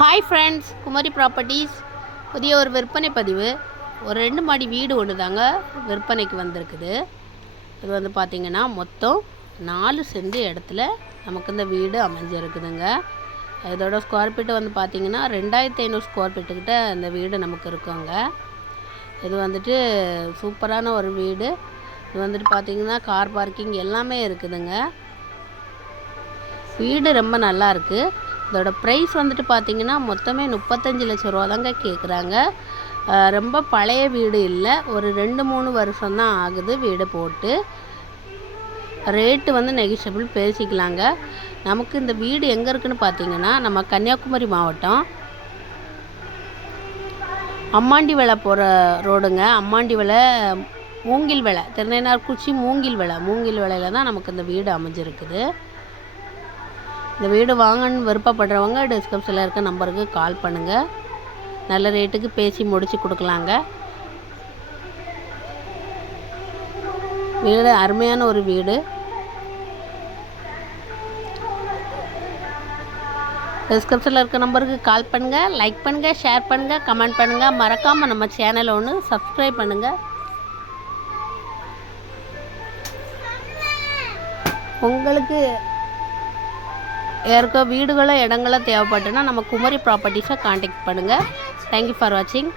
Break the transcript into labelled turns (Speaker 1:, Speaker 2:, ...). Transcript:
Speaker 1: Hi friends Kumari properties புதிய ஒரு விற்பனை பதிவு. ஒரு ரெண்டு மாடி வீடு ஒன்று தாங்க விற்பனைக்கு வந்திருக்குது. இது வந்து பார்த்திங்கன்னா மொத்தம் நாலு சென்ட் இடத்துல நமக்கு இந்த வீடு அமைஞ்சிருக்குதுங்க. இதோட ஸ்கொயர் ஃபீட்டு வந்து பார்த்திங்கன்னா ரெண்டாயிரத்தி ஐநூறு ஸ்கொயர் ஃபீட்டுக்கிட்ட இந்த வீடு நமக்கு இருக்குங்க. இது வந்துட்டு சூப்பரான ஒரு வீடு. இது வந்துட்டு பார்த்திங்கன்னா கார் பார்க்கிங் எல்லாமே இருக்குதுங்க. வீடு ரொம்ப நல்லா இருக்குது இதோட ப்ரைஸ் வந்துட்டு பார்த்தீங்கன்னா மொத்தமே முப்பத்தஞ்சு லட்ச ரூபா தாங்க கேட்குறாங்க ரொம்ப பழைய வீடு இல்லை. ஒரு ரெண்டு மூணு வருஷம் தான் ஆகுது வீடு போட்டு. ரேட்டு வந்து நெகிஷபிள் பேசிக்கலாங்க. நமக்கு இந்த வீடு எங்கே இருக்குன்னு பார்த்தீங்கன்னா நம்ம கன்னியாகுமரி மாவட்டம். அம்மாண்டி விலை போகிற ரோடுங்க. அம்மாண்டி விலை மூங்கில் விலை குச்சி மூங்கில் விலை மூங்கில் விலையில தான் நமக்கு இந்த வீடு அமைஞ்சிருக்குது. இந்த வீடு வாங்கன்னு விருப்பப்படுறவங்க டிஸ்கிரிப்ஷனில் இருக்க நம்பருக்கு கால் பண்ணுங்கள் நல்ல ரேட்டுக்கு பேசி முடித்து கொடுக்கலாங்க. வீடு அருமையான ஒரு வீடு. டிஸ்கிரிப்ஷனில் இருக்க நம்பருக்கு கால் பண்ணுங்கள் லைக் பண்ணுங்கள் ஷேர் பண்ணுங்கள் கமெண்ட் பண்ணுங்கள் மறக்காமல் நம்ம சேனலை ஒன்று சப்ஸ்கிரைப் பண்ணுங்கள் உங்களுக்கு யாருக்கோ வீடுகளோ இடங்களோ தேவைப்பட்டுன்னா நம்ம குமரி ப்ராப்பர்ட்டிஸை காண்டாக்ட் பண்ணுங்கள் தேங்க்யூ ஃபார் வாட்சிங்